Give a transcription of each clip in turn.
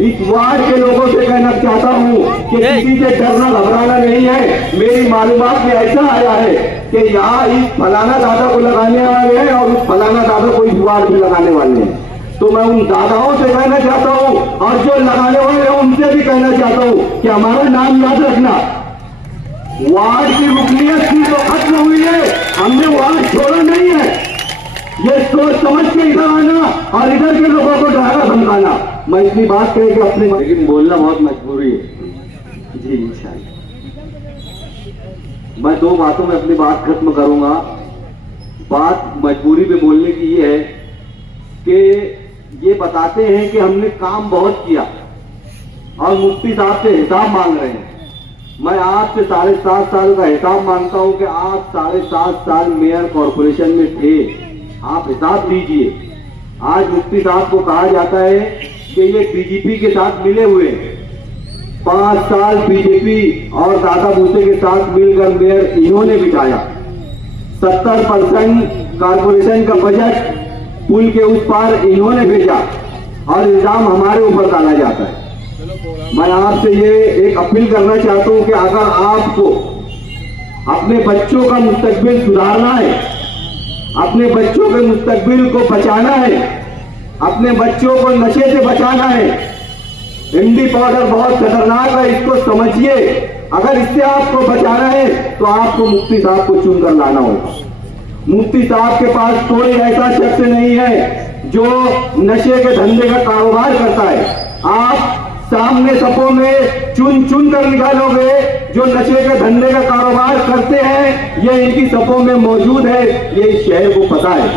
इस वार्ड के लोगों से कहना चाहता हूँ कि किसी से डरना घबराना नहीं है। मेरी मालूमात में ऐसा आया है कि यहाँ इस फलाना दादा को लगाने वाले हैं और उस फलाना दादा को इस वार्ड में लगाने वाले हैं। तो मैं उन दादाओं से कहना चाहता हूँ और जो लगाने वाले हैं उनसे भी कहना चाहता हूँ कि हमारा नाम याद रखना। वार्ड की रुकनीयत थी तो खत्म हुई है, हमने वार्ड छोड़ा नहीं है। ये सोच समझ के इधर आना और इधर के लोगों को डराना धमकाना। मैं इतनी बात कह के अपने, लेकिन बोलना बहुत मजबूरी है जी। इंशाल्लाह मैं दो बातों में अपनी बात खत्म करूंगा। बात मजबूरी में बोलने की ये है कि ये बताते हैं कि हमने काम बहुत किया और मुफ्ती साहब से हिसाब मांग रहे हैं। मैं आपसे 7.5 साल का हिसाब मांगता हूं कि आप 7.5 साल मेयर कॉरपोरेशन में थे, आप हिसाब दीजिए। आज मुफ्ती साहब को कहा जाता है कि ये बीजेपी के साथ मिले हुए हैं। 5 साल बीजेपी और दादा भूसे के साथ मिलकर मेयर इन्होंने बिठाया। 70% कॉरपोरेशन का बजट पुल के उस पार इन्होंने भेजा और इल्जाम हमारे ऊपर डाला जाता है। मैं आपसे ये एक अपील करना चाहता हूं कि अगर आपको अपने बच्चों का मुस्तकबिल सुधारना है, अपने बच्चों के मुस्तकबिल को बचाना है, अपने बच्चों को नशे से बचाना है, हिंदी पाउडर बहुत खतरनाक है, इसको समझिए। अगर इससे आपको बचाना है तो आपको मुफ्ती साहब को चुनकर लाना होगा। मुफ्ती साहब के पास कोई ऐसा शख्स नहीं है जो नशे के धंधे का कारोबार करता है। आप सामने सपों में चुन चुन कर निकालोगे जो नशे के धंधे का कारोबार करते हैं, ये इनकी सपों में मौजूद है, ये इस शहर को पता है।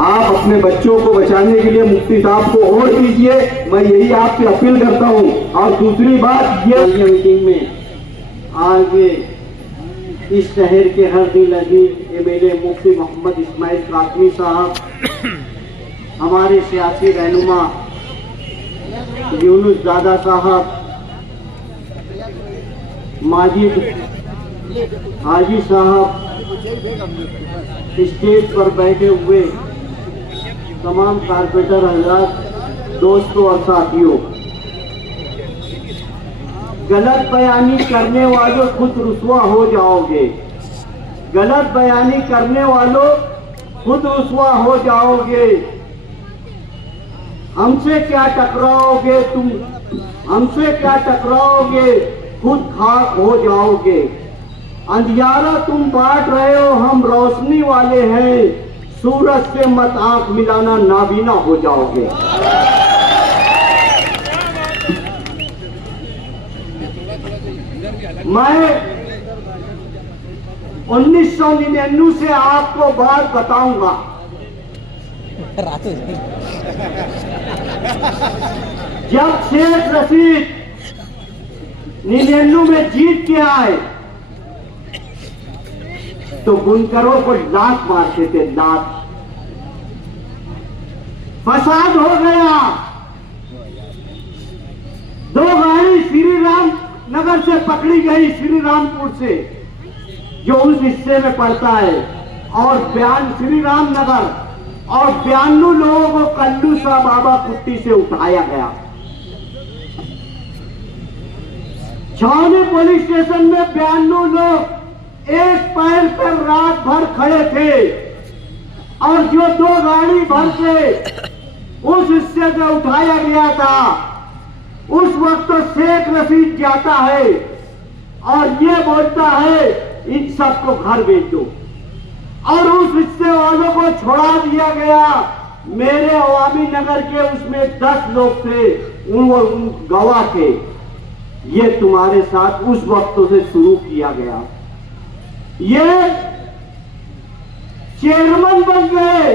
आप अपने बच्चों को बचाने के लिए मुफ्ती साहब को वोट दीजिए, मैं यही आपसे अपील करता हूं। और दूसरी बात ये मीटिंग में आगे इस शहर के हर दिल अजीज एमएलए मुफ्ती मोहम्मद इस्माइल कासमी साहब, हमारे सियासी रहनुमा यूनुस दादा साहब, माजिद हाजी साहब, स्टेज पर बैठे हुए तमाम कारपोरेटर हजरात, दोस्तों और साथियों, गलत बयानी करने वालों खुद रुसवा हो जाओगे। गलत बयानी करने वालों खुद रुसवा हो जाओगे। हमसे क्या टकराओगे तुम, हमसे क्या टकराओगे, खुद खाक हो जाओगे। अंधियारा तुम बांट रहे हो, हम रोशनी वाले हैं, सूरज से मत आंख मिलाना, नाबीना हो जाओगे। मैं 1999 से आपको बात बताऊंगा। जब शेख रशीद 99 में जीत के आए तो बुनकरों को लात मारते थे, लात। फसाद हो गया। 2 गाड़ी श्री राम नगर से पकड़ी गई, श्री रामपुर से, जो उस हिस्से में पड़ता है, और श्री राम नगर, और 92 लोगों को कल्लू शाह बाबा कुट्टी से उठाया गया। छावनी पुलिस स्टेशन में 92 लोग एक पैर पर रात भर खड़े थे, और जो 2 गाड़ी भर के उस हिस्से से उठाया गया था, उस वक्त तो शेख रशीद जाता है और ये बोलता है इन सबको घर भेज दो, और उस हिस्से वालों को छोड़ा दिया गया। मेरे अवामी नगर के उसमें 10 लोग थे, उन गवाह थे। ये तुम्हारे साथ उस वक्त से शुरू किया गया। ये चेयरमैन बन गए,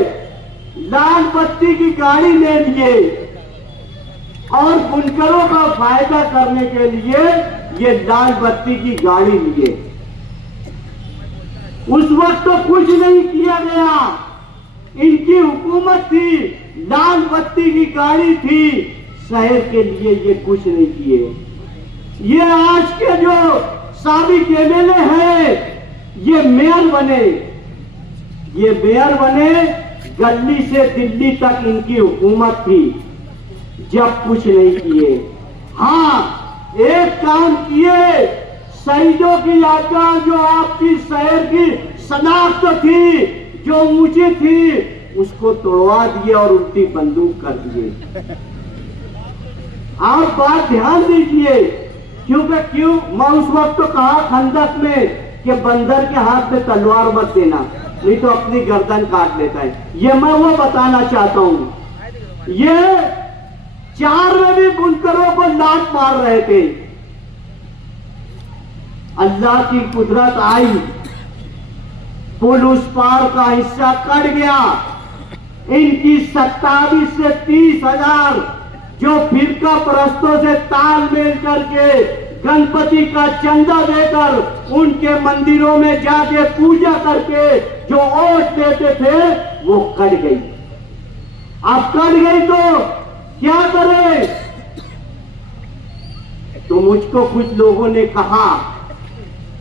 लाल बत्ती की गाड़ी ले लिए, और बुनकरों का फायदा करने के लिए ये लाल बत्ती की गाड़ी लिए। उस वक्त तो कुछ नहीं किया गया, इनकी हुकूमत थी, लाल बत्ती की गाड़ी थी, शहर के लिए ये कुछ नहीं किए। ये आज के जो साबिक एमएलए हैं, ये मेयर बने, ये मेयर बने, गली से दिल्ली तक इनकी हुकूमत थी। जब कुछ नहीं किए। हाँ, एक काम किए, शहीदों की यादगार जो आपकी शहर की शनाख्त थी, जो ऊंची थी, उसको तोड़वा दिए और उल्टी बंदूक कर दिए। आप बात ध्यान दीजिए, क्यों मैं उस वक्त तो कहा खंदक में कि बंदर के हाथ में तलवार मत देना, नहीं तो अपनी गर्दन काट लेता है। ये मैं वो बताना चाहता हूं। ये 4 में भी बुनकरों को लात मार रहे थे। अल्लाह की कुदरत आई, पुल उस पार का हिस्सा कट गया। इनकी 27 से 30,000 जो फिरका परस्तों से तालमेल करके गणपति का चंदा देकर उनके मंदिरों में जाके पूजा करके जो वोट देते थे, वो कट गई। अब कट गई तो क्या करें? तो मुझको कुछ लोगों ने कहा,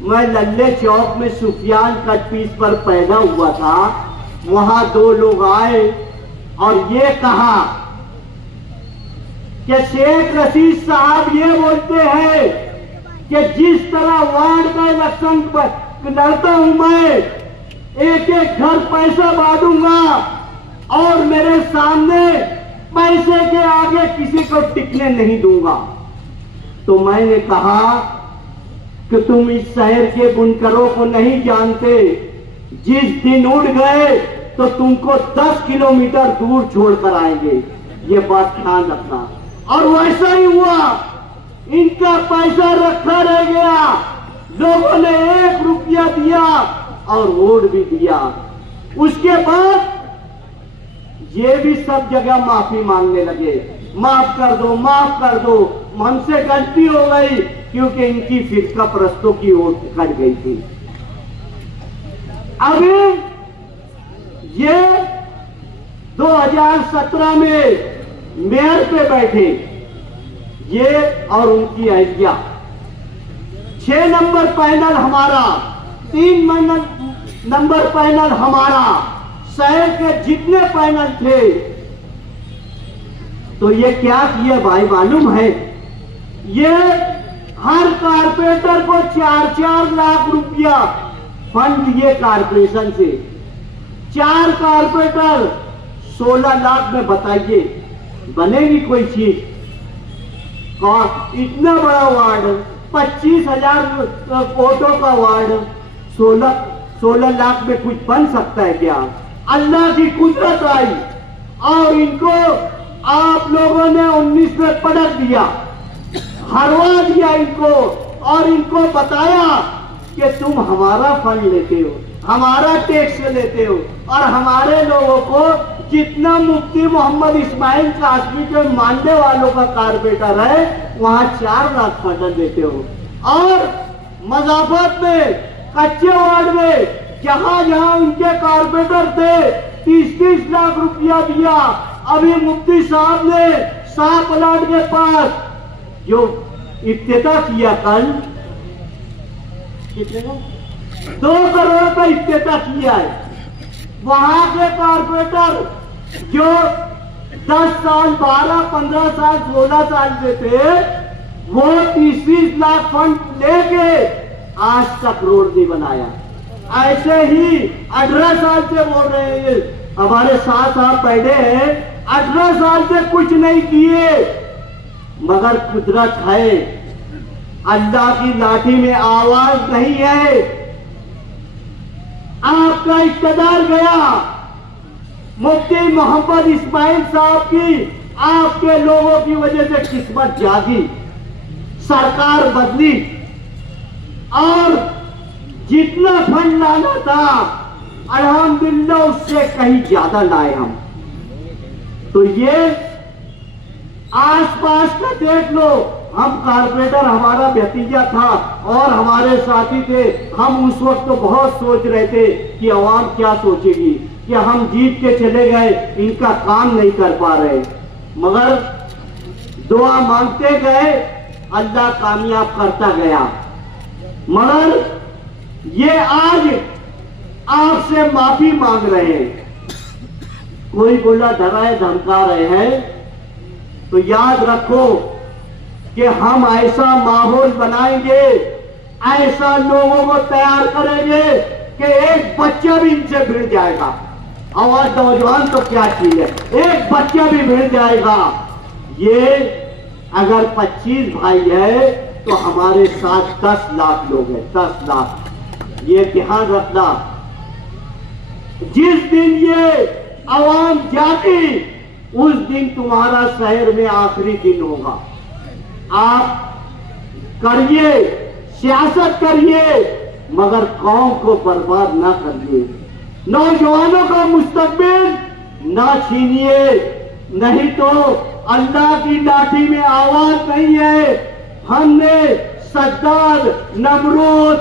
मैं लल्ले चौक में सुफियान कट पीस पर पैदा हुआ था, वहां 2 लोग आए और ये कहा कि शेख रशीद साहब ये बोलते हैं कि जिस तरह वार्ड का इलेक्शन लड़ता हूं मैं, एक एक घर पैसा बांटूंगा और मेरे सामने पैसे के आगे किसी को टिकने नहीं दूंगा। तो मैंने कहा कि तुम इस शहर के बुनकरों को नहीं जानते, जिस दिन उड़ गए तो तुमको 10 किलोमीटर दूर छोड़कर आएंगे, ये बात ध्यान रखना। और वैसा ही हुआ, इनका पैसा रखा रह गया, लोगों ने 1 रुपया दिया और वोट भी दिया। उसके बाद ये भी सब जगह माफी मांगने लगे, माफ कर दो, माफ कर दो, हमसे गलती हो गई, क्योंकि इनकी फिरका परस्तों की वोट कट गई थी। अभी ये 2017 में मेयर पे बैठे, ये और उनकी आज्ञा। 6 नंबर पैनल हमारा, 3 नंबर पैनल हमारा, शहर के जितने पैनल थे। तो ये क्या किया भाई मालूम है? ये हर कारपोरेटर को 4-4 लाख रुपया फंड दिए कारपोरेशन से। 4 कारपोरेटर 16 लाख में बताइए बनेगी कोई चीज? इतना बड़ा वार्ड, 25,000 वोटों का वार्ड, 16 लाख में कुछ बन सकता है क्या? अल्लाह की कुदरत आई और इनको आप लोगों ने 19 में पटक दिया, हरवा दिया इनको, और इनको बताया कि तुम हमारा फंड लेते हो, हमारा टैक्स लेते हो, और हमारे लोगों को जितना मुफ्ती मोहम्मद इस्माइल कासमी के मानने वालों का कारपोरेटर है, वहां 4 लाख फंड देते हो। और मजाफत में, कच्चे वार्ड में, जहां जहां उनके कारपोरेटर थे, 30-30 लाख रुपया दिया। अभी मुफ्ती साहब ने शाह प्लाट के पास जो इफ्तिताह किया कल, 2 करोड़ का इफ्तिताह किया है। वहां के कारपोरेटर जो 10 साल, 12, 15 साल, 16 साल से थे, वो 30-30 लाख फंड लेके आज तक रोड नहीं बनाया। ऐसे ही 18 साल से बोल रहे हैं, हमारे साथ आप बैठे हैं, 18 साल से कुछ नहीं किए, मगर कुदरत है, अल्लाह की लाठी में आवाज नहीं है। आपका इक़्तिदार गया, मुफ्ती मोहम्मद इस्माइल साहब की, आपके लोगों की वजह से किस्मत जागी, सरकार बदली, और जितना फंड लाना था अल्हम्दुलिल्लाह उससे कहीं ज्यादा लाए हम। तो ये आसपास का देख लो, हम कारपोरेटर, हमारा भतीजा था और हमारे साथी थे, हम उस वक्त तो बहुत सोच रहे थे कि अवाम क्या सोचेगी, कि हम जीत के चले गए, इनका काम नहीं कर पा रहे, मगर दुआ मांगते गए, अल्लाह कामयाब करता गया। मगर ये आज आपसे माफी मांग रहे हैं। कोई बोला डराए धमका रहे हैं, तो याद रखो कि हम ऐसा माहौल बनाएंगे, ऐसा लोगों को तैयार करेंगे कि एक बच्चा भी इनसे भिड़ जाएगा। और नौजवान तो क्या चीज है, एक बच्चा भी भिड़ जाएगा। ये अगर 25 भाई है तो हमारे साथ 10 लाख लोग हैं, 10 लाख। ये ध्यान रखना, जिस दिन ये आवाम जाती उस दिन तुम्हारा शहर में आखिरी दिन होगा। आप करिए, सियासत करिए, मगर कौम को बर्बाद ना करिए। नौजवानों का मुस्तकबिल ना छीनिए, नहीं तो अल्लाह की लाठी में आवाज नहीं है। हमने सद्दाद, नमरूद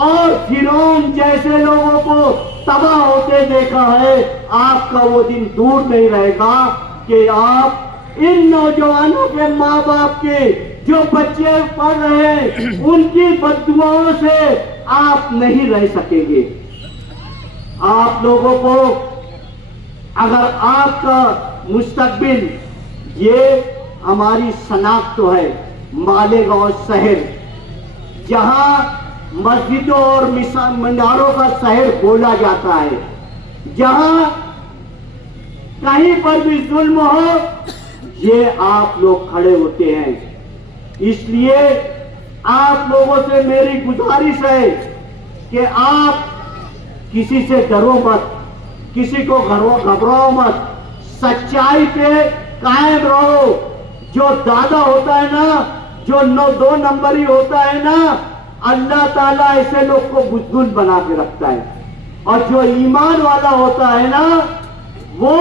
और फिरौन जैसे लोगों को तबाह होते देखा है। आपका वो दिन दूर नहीं रहेगा कि आप इन नौजवानों के माँ बाप के जो बच्चे पढ़ रहे हैं उनकी बददुआओं से आप नहीं रह सकेंगे। आप लोगों को अगर आपका मुस्तकबिल, ये हमारी शनाख्त तो है मालेगांव शहर, जहां मस्जिदों और मीनारों का शहर बोला जाता है, जहां कहीं पर भी जुल्म हो ये आप लोग खड़े होते हैं। इसलिए आप लोगों से मेरी गुजारिश है कि आप किसी से डरो मत, किसी को घबराओ मत, सच्चाई पे कायम रहो। जो दादा होता है ना, जो 2 नंबरी होता है ना, अल्लाह ताला ऐसे लोग को बुज़दिल बना के रखता है। और जो ईमान वाला होता है ना, वो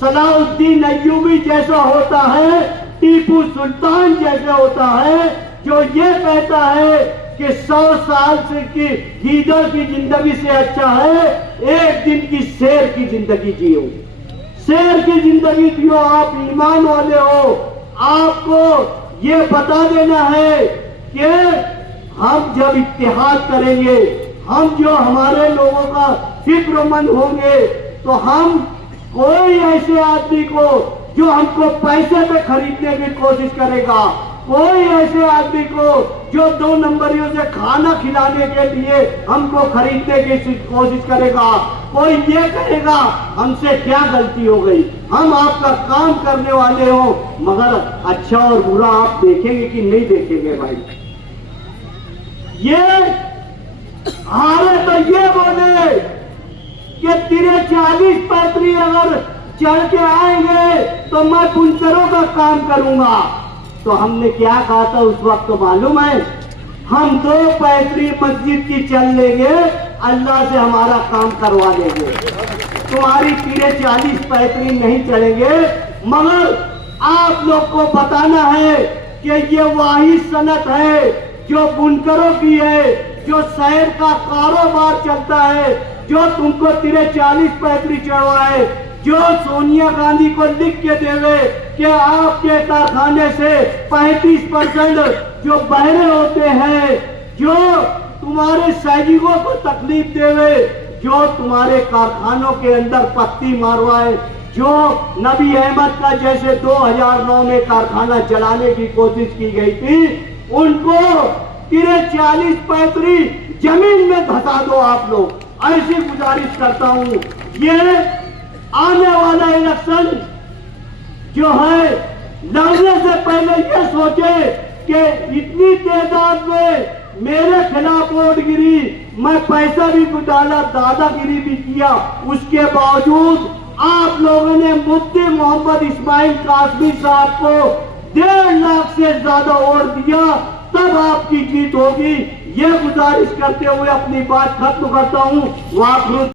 सलाउद्दीन अय्यूबी जैसा होता है, टीपू सुल्तान जैसा होता है, जो ये कहता है कि 100 साल से की गीदड़ की जिंदगी से अच्छा है एक दिन की शेर की जिंदगी जियो। शेर की जिंदगी जियो। आप ईमान वाले हो, आपको ये बता देना है कि हम जब इत्तेहाद करेंगे, हम जो हमारे लोगों का फिक्रमंद होंगे, तो हम कोई ऐसे आदमी को जो हमको पैसे पे खरीदने की कोशिश करेगा, कोई ऐसे आदमी को जो 2 नंबरियों से खाना खिलाने के लिए हमको खरीदने की कोशिश करेगा, कोई ये कहेगा हमसे क्या गलती हो गई, हम आपका काम करने वाले हो, मगर अच्छा और बुरा आप देखेंगे कि नहीं देखेंगे भाई। ये हारे तो ये बोले कि तेरे 40 पैतरी अगर चढ़ के आएंगे तो मैं बुनकरों का काम करूंगा। तो हमने क्या कहा था उस वक्त तो मालूम है, हम 2 पैतरी मस्जिद की चल लेंगे, अल्लाह से हमारा काम करवा देंगे। तुम्हारी 40 पैतरी नहीं चलेंगे, मगर आप लोग को बताना है कि ये वाही सनत है जो बुनकरों की है, जो शहर का कारोबार चलता है, जो तुमको 40 पैतरी चढ़वाए, जो सोनिया गांधी को लिख के देवे कि आपके कारखाने से 35% जो बहरे होते हैं, जो तुम्हारे सैनिकों को तकलीफ देवे, जो तुम्हारे कारखानों के अंदर पत्ती मारवाए, जो नबी अहमद का जैसे 2009 में कारखाना जलाने की कोशिश की गई थी, उनको 40 पैतरी जमीन में धसा दो आप लोग। ऐसी गुजारिश करता हूं। ये आने वाला इलेक्शन जो है, लड़ने से पहले ये सोचे कि इतनी तादाद में मेरे खिलाफ वोट गिरी, मैं पैसा भी डाला, दादागिरी भी किया, उसके बावजूद आप लोगों ने मुफ्ती मोहम्मद इस्माइल कासमी साहब को 1.5 लाख से ज्यादा वोट दिया, तब आपकी जीत होगी। ये गुजारिश करते हुए अपनी बात खत्म करता हूँ।